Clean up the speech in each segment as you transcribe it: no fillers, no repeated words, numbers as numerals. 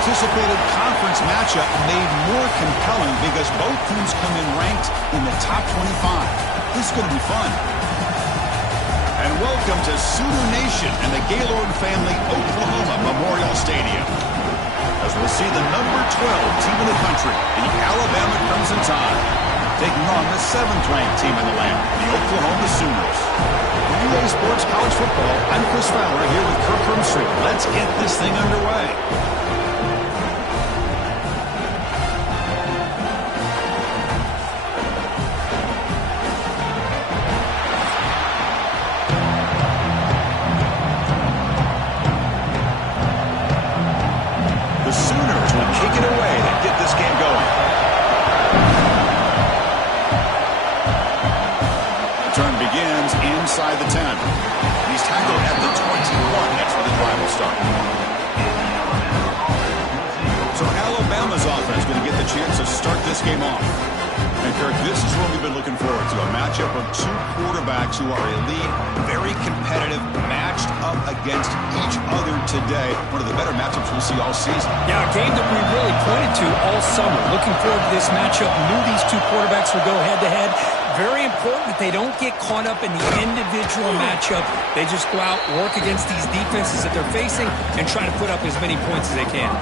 anticipated conference matchup made more compelling because both teams come in ranked in the top 25. This is going to be fun. And welcome to Sooner Nation and the Gaylord Family Oklahoma Memorial Stadium, as we'll see the number 12 team in the country, the Alabama Crimson Tide, taking on the 7th-ranked team in the land, the Oklahoma Sooners. For UA Sports College Football, I'm Chris Fowler here with Kirk Herbstreit. Let's get this thing underway. The Sooners will kick it away to get this game going. The turn begins inside the 10. He's tackled at the 21. That's where the drive will start. So Alabama's offense going to get the chance to start this game off. And Kirk, this is what we've been looking forward to, a matchup of two quarterbacks who are elite, very competitive, matched up against each other today. One of the better matchups we'll see all season. Yeah, a game that we really pointed to all summer. Looking forward to this matchup. Knew these two quarterbacks would go head-to-head. Very important that they don't get caught up in the individual matchup. They just go out, work against these defenses that they're facing, and try to put up as many points as they can.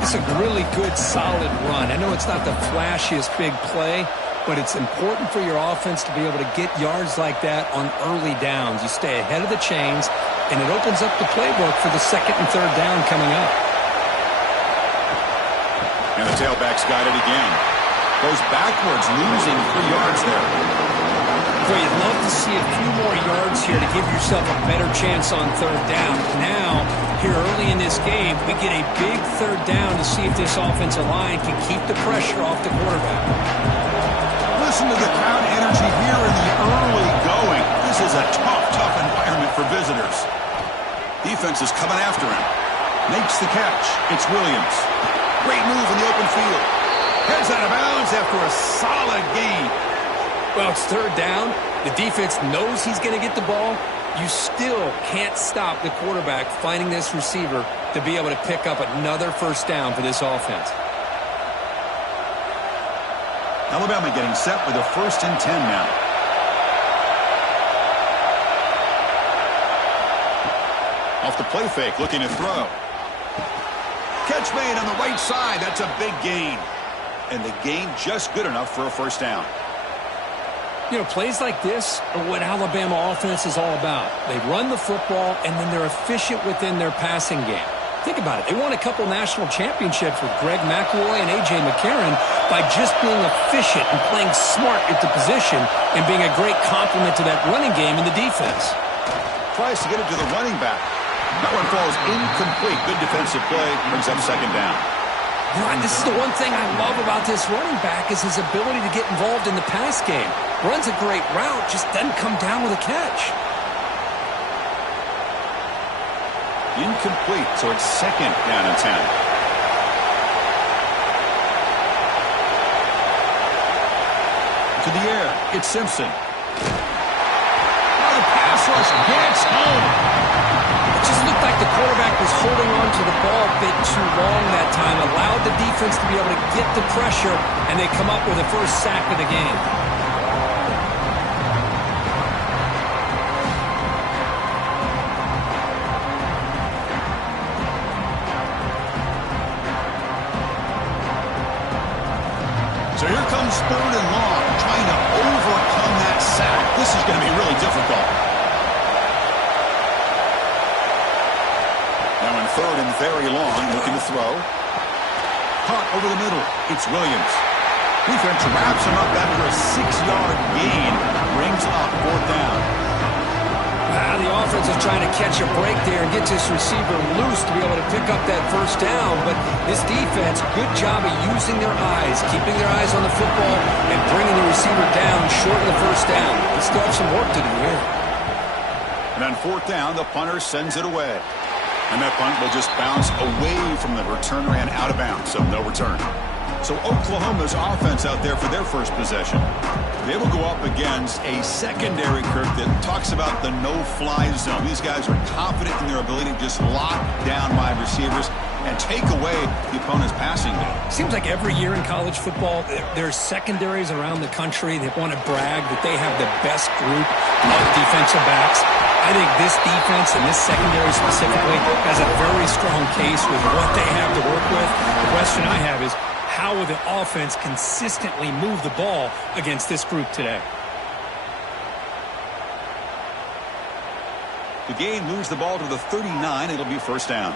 It's a really good, solid run. I know it's not the flashiest big play, but it's important for your offense to be able to get yards like that on early downs. You stay ahead of the chains, and it opens up the playbook for the 2nd and 3rd down coming up. And the tailback's got it again. Goes backwards, losing 3 yards there. Boy, you'd love to see a few more yards here to give yourself a better chance on 3rd down. Now, here early in this game, we get a big 3rd down to see if this offensive line can keep the pressure off the quarterback. Listen to the crowd energy here in the early going. This is a tough environment for visitors. Defense is coming after him. Makes the catch. It's Williams. Great move in the open field. Heads out of bounds after a solid gain. Well, it's 3rd down. The defense knows he's going to get the ball. You still can't stop the quarterback finding this receiver to be able to pick up another 1st down for this offense. Alabama getting set with a 1st and 10 now. Off the play fake, looking to throw. Catch made on the right side. That's a big gain. And the gain just good enough for a 1st down. You know, plays like this are what Alabama offense is all about. They run the football, and then they're efficient within their passing game. Think about it. They won a couple national championships with Greg McElroy and A.J. McCarron by just being efficient and playing smart at the position and being a great complement to that running game in the defense. Tries to get it to the running back. That one falls incomplete. Good defensive play. Brings up 2nd down. You know, this is the one thing I love about this running back is his ability to get involved in the pass game. Runs a great route, just doesn't come down with a catch. Incomplete, so it's 2nd down and 10. To the air, it's Simpson. Now the pass rush gets home. It just looked like the quarterback was holding on to the ball a bit too long that time, allowed the defense to be able to get the pressure, and they come up with the 1st sack of the game. So here comes 3rd and long, trying to overcome that sack. This is going to be really difficult. Now in 3rd and very long, looking to throw. Caught over the middle. It's Williams. Defense wraps him up after a 6-yard gain. Brings up 4th down. The offense is trying to catch a break there and get this receiver loose to be able to pick up that 1st down. But this defense, good job of using their eyes, keeping their eyes on the football, and bringing the receiver down short of the 1st down. They still have some work to do here. And on 4th down, the punter sends it away. And that punt will just bounce away from the returner and out of bounds, so no return. So Oklahoma's offense out there for their 1st possession. They will go up against a secondary, Kirk, that talks about the no-fly zone. These guys are confident in their ability to just lock down wide receivers. and take away the opponent's passing game. Seems like every year in college football, there's secondaries around the country that want to brag that they have the best group of defensive backs. I think this defense and this secondary specifically has a very strong case with what they have to work with. The question I have is, how will the offense consistently move the ball against this group today? The game moves the ball to the 39. It'll be first down.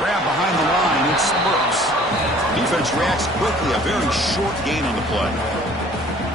Grab behind the line. It spurts. Defense reacts quickly. A very short gain on the play.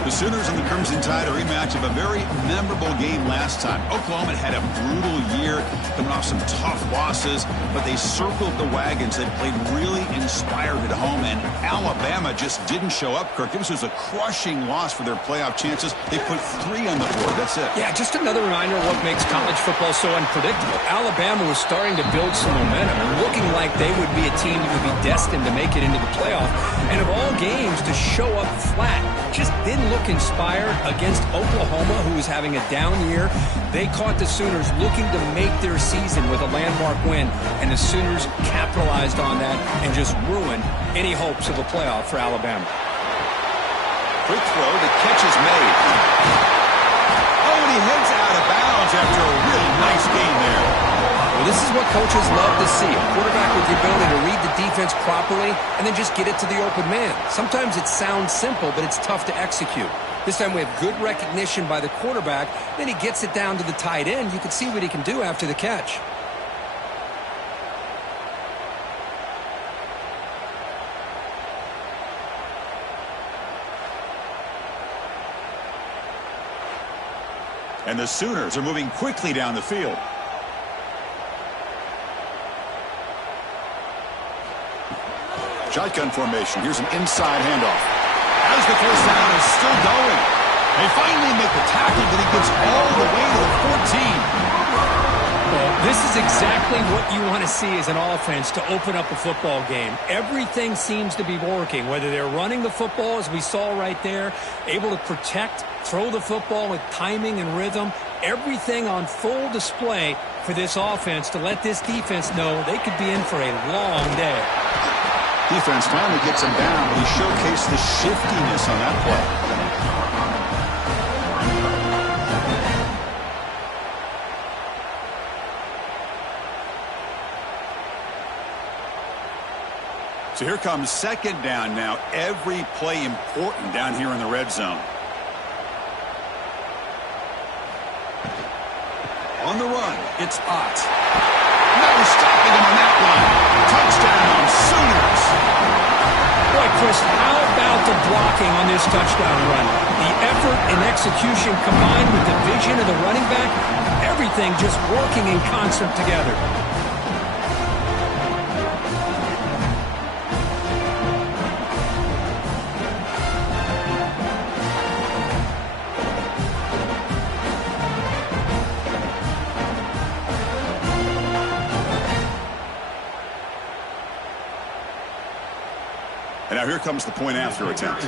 The Sooners and the Crimson Tide, a rematch of a very memorable game last time. Oklahoma had a brutal year, coming off some tough losses, but they circled the wagons. They played really inspired at home, and Alabama just didn't show up, Kirk. This was a crushing loss for their playoff chances. They put 3 on the board. That's it. Yeah, just another reminder of what makes college football so unpredictable. Alabama was starting to build some momentum and looking like they would be a team that would be destined to make it into the playoff. And of all games, to show up flat, just didn't look inspired against Oklahoma, who was having a down year. They caught the Sooners looking to make their season with a landmark win, and the Sooners capitalized on that and just ruined any hopes of a playoff for Alabama. Quick throw, the catch is made. Oh, and he heads out of bounds after a really nice game there. Well, this is what coaches love to see. A quarterback with the ability to read the defense properly and then just get it to the open man. Sometimes it sounds simple, but it's tough to execute. This time we have good recognition by the quarterback. Then he gets it down to the tight end. You can see what he can do after the catch. And the Sooners are moving quickly down the field. Shotgun formation. Here's an inside handoff. As the first down is still going. They finally make the tackle, but he gets all the way to the 14. Well, this is exactly what you want to see as an offense to open up a football game. Everything seems to be working, whether they're running the football, as we saw right there, able to protect, throw the football with timing and rhythm. Everything on full display for this offense to let this defense know they could be in for a long day. Defense finally gets him down, but he showcased the shiftiness on that play. So here comes second down now. Every play important down here in the red zone. On the run, it's Ott. No stopping him on that one. Touchdown, Sooners. Boy, Chris, how about the blocking on this touchdown run? The effort and execution combined with the vision of the running back, everything just working in concert together. And now here comes the point after attempt.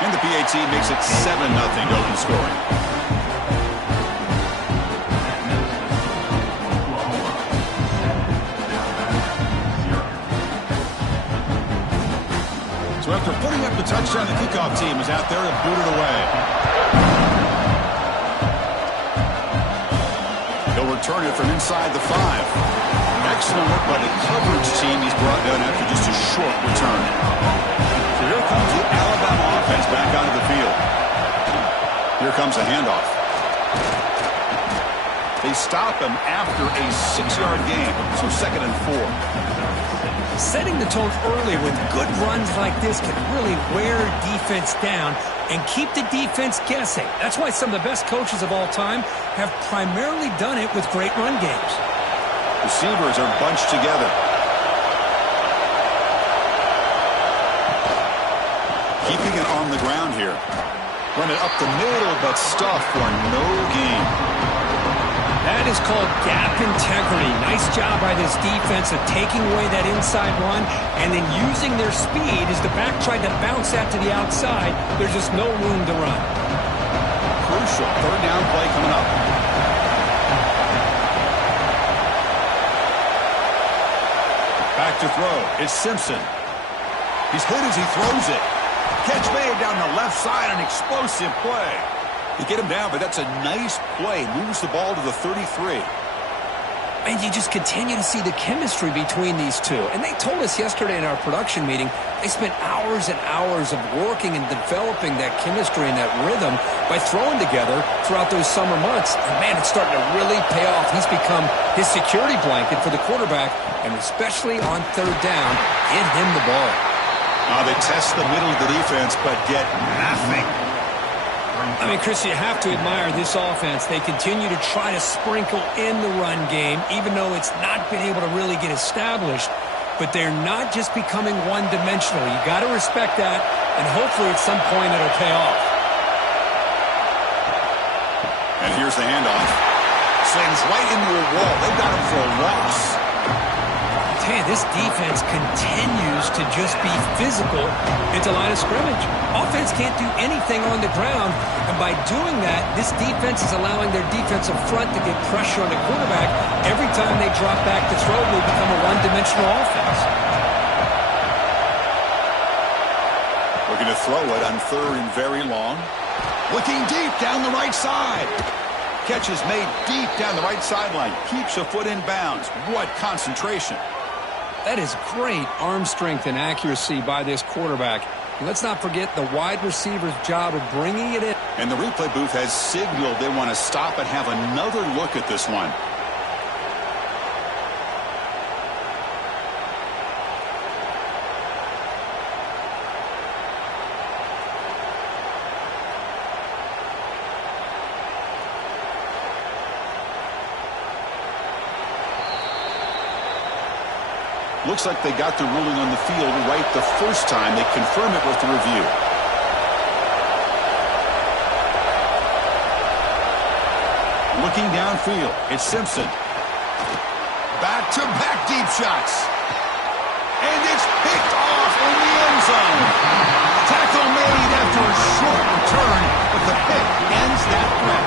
And the PAT makes it 7-0 open scoring. So after putting up the touchdown, the kickoff team is out there to boot it away. He'll return it from inside the 5. Excellent work by the coverage team. He's brought down after just a short return. So here comes the Alabama offense back onto the field. Here comes a handoff. They stop him after a 6-yard gain, so 2nd and 4. Setting the tone early with good runs like this can really wear defense down and keep the defense guessing. That's why some of the best coaches of all time have primarily done it with great run games. Receivers are bunched together. Keeping it on the ground here. Run it up the middle, but stuff for no gain. That is called gap integrity. Nice job by this defense of taking away that inside run and then using their speed as the back tried to bounce that to the outside. There's just no room to run. Crucial third down play coming up. Back to throw. It's Simpson. He's hit as he throws it. Catch made down the left side. An explosive play. You get him down, but that's a nice play. Moves the ball to the 33. And you just continue to see the chemistry between these two. And they told us yesterday in our production meeting, they spent hours and hours of working and developing that chemistry and that rhythm by throwing together throughout those summer months. And, man, it's starting to really pay off. He's become his security blanket for the quarterback, and especially on third down, get him the ball. They test the middle of the defense, but get nothing. I mean, Chris, you have to admire this offense. They continue to try to sprinkle in the run game, even though it's not been able to really get established. But they're not just becoming one-dimensional. You got to respect that, and hopefully at some point it'll pay off. And here's the handoff. Slams right into a wall. They've got him for a loss. Man, this defense continues to just be physical into line of scrimmage. Offense can't do anything on the ground, and by doing that, this defense is allowing their defensive front to get pressure on the quarterback. Every time they drop back to throw, they become a one-dimensional offense. Looking to throw it on third and very long. Looking deep down the right side. Catch is made deep down the right sideline. Keeps a foot in bounds. What concentration. That is great arm strength and accuracy by this quarterback. And let's not forget the wide receiver's job of bringing it in. And the replay booth has signaled they want to stop and have another look at this one. Looks like they got the ruling on the field right the first time. They confirm it with the review. Looking downfield, it's Simpson. Back-to-back deep shots. And it's picked off in the end zone. Tackle made after a short return, but the pick ends that threat.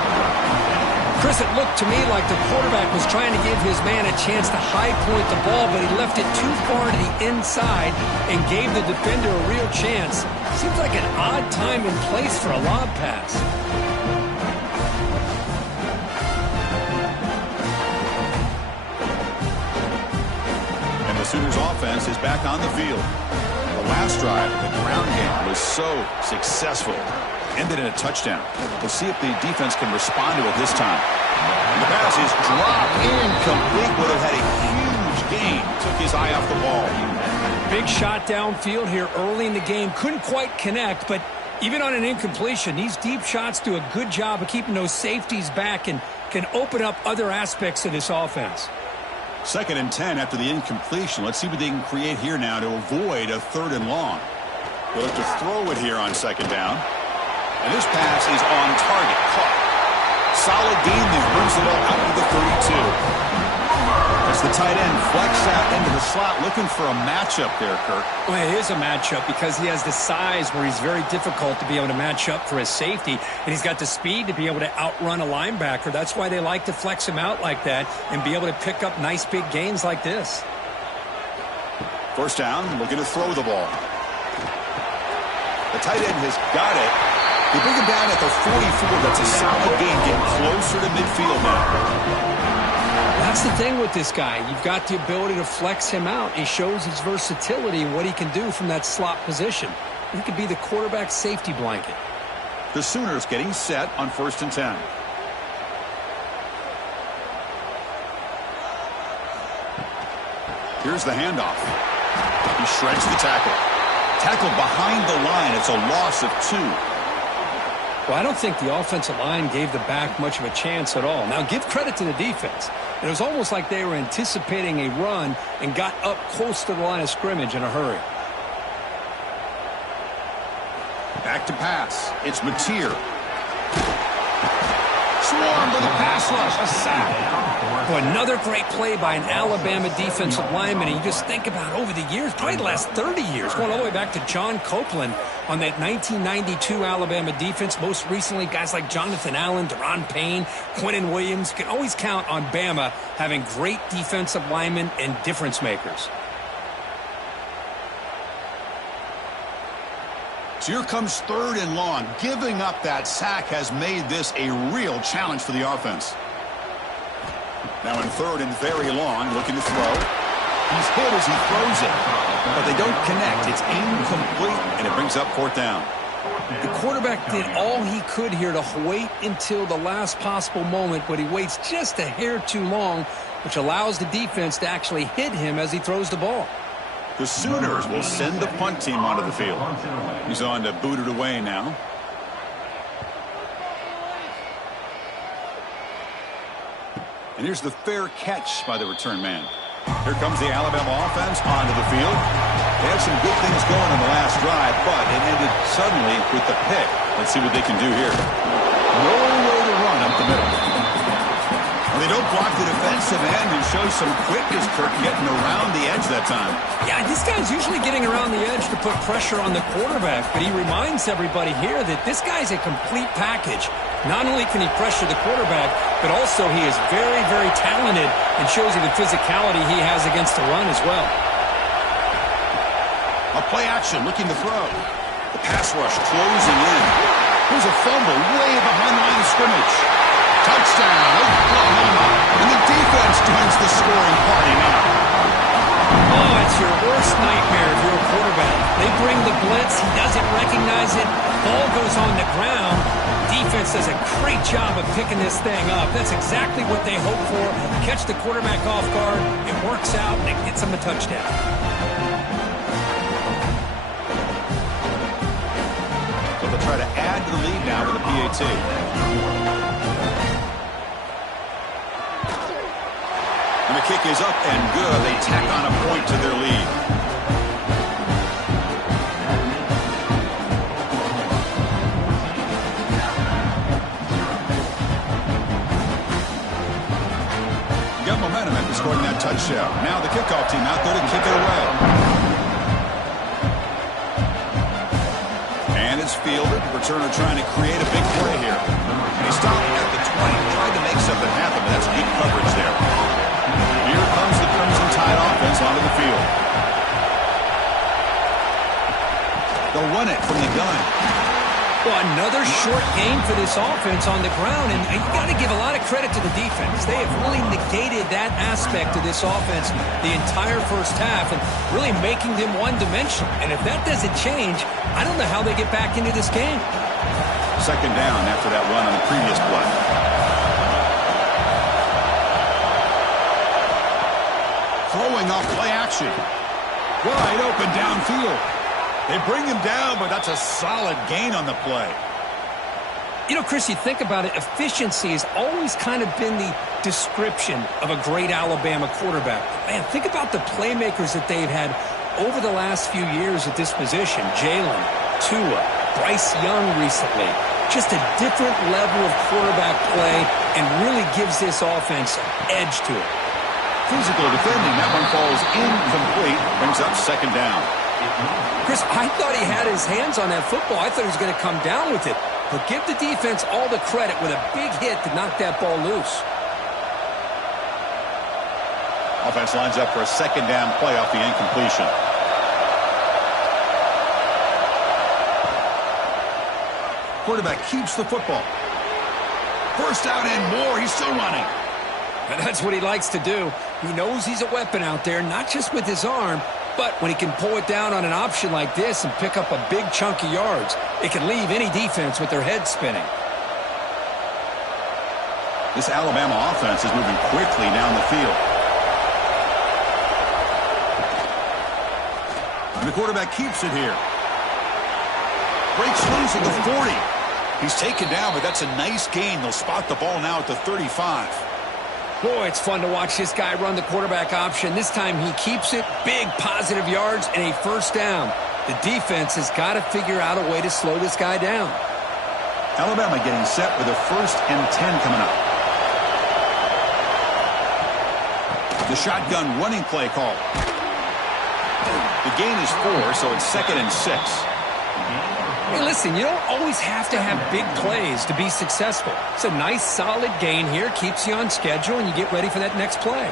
Chris, it looked to me like the quarterback was trying to give his man a chance to high point the ball, but he left it too far to the inside and gave the defender a real chance. Seems like an odd time and place for a lob pass. And the Sooners offense is back on the field. The last drive of the ground game was so successful. Ended in a touchdown. We'll see if the defense can respond to it this time. And the pass is dropped incomplete. Would have had a huge gain. Took his eye off the ball. Big shot downfield here early in the game. Couldn't quite connect, but even on an incompletion, these deep shots do a good job of keeping those safeties back and can open up other aspects of this offense. 2nd and 10 after the incompletion. Let's see what they can create here now to avoid a 3rd and long. They'll have to throw it here on 2nd down. And this pass is on target. Caught. Solid gain there. Moves the ball out to the 32. As the tight end flex out into the slot, looking for a matchup there, Kirk. Well, it is a matchup because he has the size where he's very difficult to be able to match up for his safety. And he's got the speed to be able to outrun a linebacker. That's why they like to flex him out like that and be able to pick up nice big gains like this. 1st down, looking to throw the ball. The tight end has got it. They bring him down at the 44. That's a solid gain, getting closer to midfield now. That's the thing with this guy. You've got the ability to flex him out. He shows his versatility and what he can do from that slot position. He could be the quarterback's safety blanket. The Sooners getting set on 1st and 10. Here's the handoff. He shreds the tackle. Tackle behind the line. It's a loss of 2. Well, I don't think the offensive line gave the back much of a chance at all. Now, give credit to the defense. It was almost like they were anticipating a run and got up close to the line of scrimmage in a hurry. Back to pass. It's Mateer. swarmed with a pass rush, a sack. Well, another great play by an Alabama defensive lineman. And you just think about over the years, probably the last 30 years, going all the way back to John Copeland on that 1992 Alabama defense. Most recently, guys like Jonathan Allen, Deron Payne, Quentin Williams. You can always count on Bama having great defensive linemen and difference makers. So here comes 3rd and long. Giving up that sack has made this a real challenge for the offense. Now in 3rd and very long, looking to throw. He's hit as he throws it, but they don't connect. It's incomplete, and it brings up 4th down. The quarterback did all he could here to wait until the last possible moment, but he waits just a hair too long, which allows the defense to actually hit him as he throws the ball. The Sooners will send the punt team onto the field. He's on to boot it away now. And here's the fair catch by the return man. Here comes the Alabama offense onto the field. They had some good things going on the last drive, but it ended suddenly with the pick. Let's see what they can do here. No way to run up the middle. Well, they don't block the defensive end and show some quickness, Kirk, getting around the edge that time. Yeah, this guy's usually getting around the edge to put pressure on the quarterback, but he reminds everybody here that this guy's a complete package. Not only can he pressure the quarterback, but also he is very, very talented and shows you the physicality he has against the run as well. A play action, looking to throw. The pass rush closing in. Here's a fumble way behind the line of scrimmage. Touchdown, Oklahoma. And the defense joins the scoring party now. Oh, it's your worst nightmare if you're a quarterback. They bring the blitz. He doesn't recognize it. Ball goes on the ground. Defense does a great job of picking this thing up. That's exactly what they hope for. Catch the quarterback off guard. It works out, and it gets them a touchdown. So they'll try to add to the lead now with a PAT. And the kick is up and good. They tack on a point to their lead. Got momentum after scoring that touchdown. Now the kickoff team out there to kick it away. And it's fielded. Returner trying to create a big play here. And he stopped at the 20, tried to make something happen, but that's good coverage there. Here comes the Crimson Tide offense onto the field. They'll run it from the gun. Well, another short game for this offense on the ground, and you got to give a lot of credit to the defense. They have really negated that aspect of this offense the entire first half and really making them one-dimensional. And if that doesn't change, I don't know how they get back into this game. 2nd down after that run on the previous play. Throwing off play action. Wide open downfield. They bring him down, but that's a solid gain on the play. You know, Chris, you think about it, efficiency has always kind of been the description of a great Alabama quarterback. Man, think about the playmakers that they've had over the last few years at this position. Jalen, Tua, Bryce Young recently. Just a different level of quarterback play and really gives this offense an edge to it. Physical defending. That one falls incomplete. Brings up 2nd down. Chris, I thought he had his hands on that football. I thought he was going to come down with it. But give the defense all the credit with a big hit to knock that ball loose. Offense lines up for a 2nd down play off the incompletion. Quarterback keeps the football. 1st down and more. He's still running. And that's what he likes to do. He knows he's a weapon out there, not just with his arm, but when he can pull it down on an option like this and pick up a big chunk of yards, it can leave any defense with their head spinning. This Alabama offense is moving quickly down the field. And the quarterback keeps it here. Breaks loose at the 40. He's taken down, but that's a nice gain. They'll spot the ball now at the 35. Boy, it's fun to watch this guy run the quarterback option. This time he keeps it, big positive yards, and a 1st down. The defense has got to figure out a way to slow this guy down. Alabama getting set with a 1st and 10 coming up. The shotgun running play call. The gain is 4, so it's 2nd and 6. Hey, listen, you don't always have to have big plays to be successful. It's a nice, solid gain here. Keeps you on schedule, and you get ready for that next play.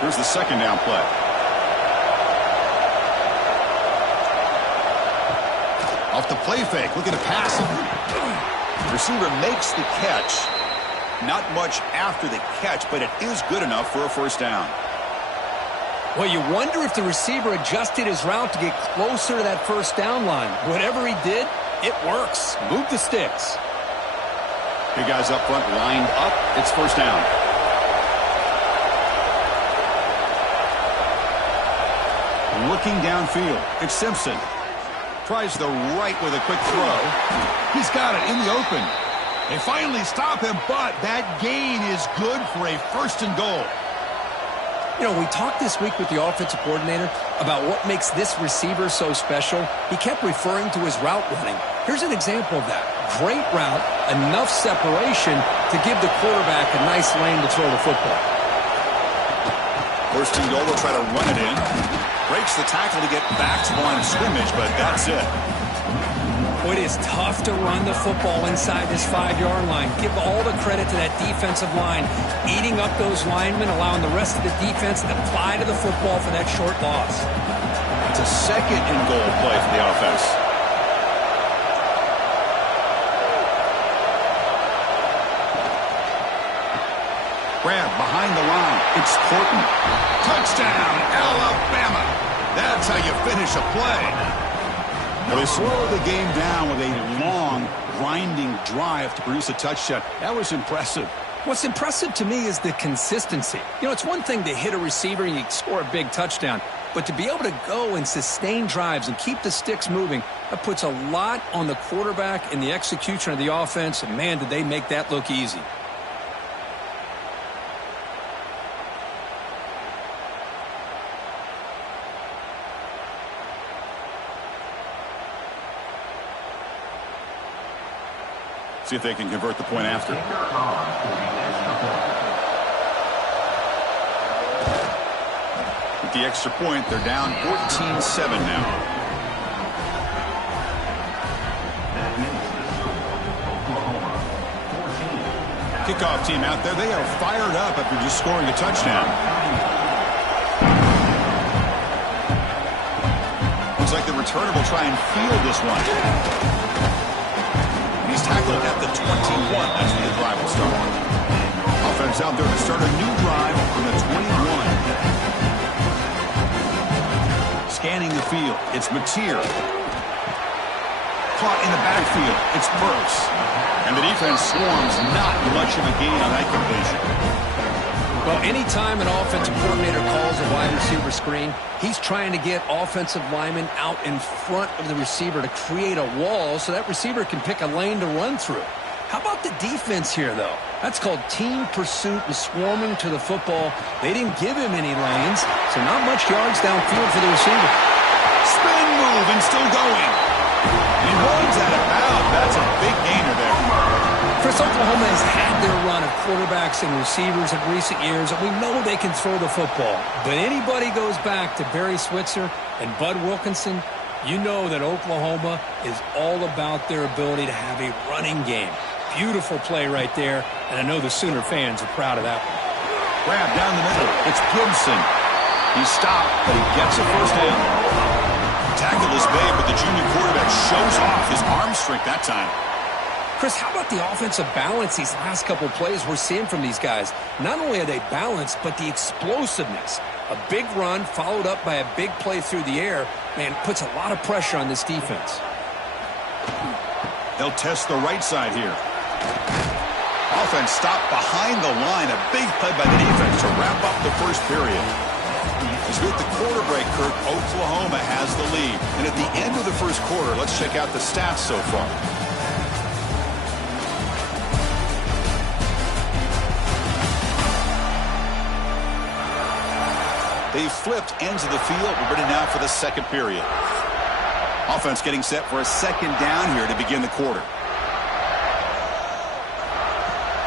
Here's the 2nd down play. Off the play fake. Look at the pass. Receiver makes the catch. Not much after the catch, but it is good enough for a 1st down. Well, you wonder if the receiver adjusted his route to get closer to that 1st down line. Whatever he did, it works. Move the sticks. Two guys up front lined up. It's 1st down. Looking downfield. It's Simpson. Tries the right with a quick throw. He's got it in the open. They finally stop him, but that gain is good for a 1st and goal. You know, we talked this week with the offensive coordinator about what makes this receiver so special. He kept referring to his route running. Here's an example of that. Great route, enough separation to give the quarterback a nice lane to throw the football. 1st and goal, will try to run it in. Breaks the tackle to get back to the line of scrimmage, but that's it. It is tough to run the football inside this 5-yard line. Give all the credit to that defensive line, eating up those linemen, allowing the rest of the defense to fly to the football for that short loss. It's a 2nd and goal play for the offense. Grab behind the line. It's Horton. Touchdown, Alabama. That's how you finish a play. Well, they slowed the game down with a long, grinding drive to produce a touchdown. That was impressive. What's impressive to me is the consistency. You know, it's one thing to hit a receiver and you score a big touchdown, but to be able to go and sustain drives and keep the sticks moving, that puts a lot on the quarterback and the execution of the offense, and man, did they make that look easy. See if they can convert the point after. With the extra point, they're down 14-7 now. Kickoff team out there. They are fired up after just scoring a touchdown. Looks like the returner will try and field this one. He's tackled at the 21. That's where the drive will start. Offense out there to start a new drive from the 21. Scanning the field. It's Mateer. Caught in the backfield. It's Burks. And the defense swarms. Not much of a gain on that completion. Well, anytime an offensive coordinator calls a wide receiver screen, he's trying to get offensive linemen out in front of the receiver to create a wall so that receiver can pick a lane to run through. How about the defense here, though? That's called team pursuit and swarming to the football. They didn't give him any lanes, so not much yards downfield for the receiver. Spin move and still going. He runs out of bounds. That's a big gainer there. Chris, Oklahoma has had their run of quarterbacks and receivers in recent years, and we know they can throw the football. But anybody goes back to Barry Switzer and Bud Wilkinson, you know that Oklahoma is all about their ability to have a running game. Beautiful play right there, and I know the Sooner fans are proud of that one. Grab down the middle. It's Gibson. He's stopped, but he gets a 1st down. Tackle is made, but the junior quarterback shows off his arm strength that time. Chris, how about the offensive balance these last couple plays we're seeing from these guys? Not only are they balanced, but the explosiveness. A big run followed up by a big play through the air, man, puts a lot of pressure on this defense. They'll test the right side here. Offense stopped behind the line. A big play by the defense to wrap up the first period. As with the quarter break, Kirk, Oklahoma has the lead. And at the end of the first quarter, let's check out the stats so far. They flipped ends of the field. We're ready now for the second period. Offense getting set for a second down here to begin the quarter.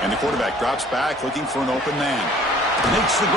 And the quarterback drops back looking for an open man. Makes the grab.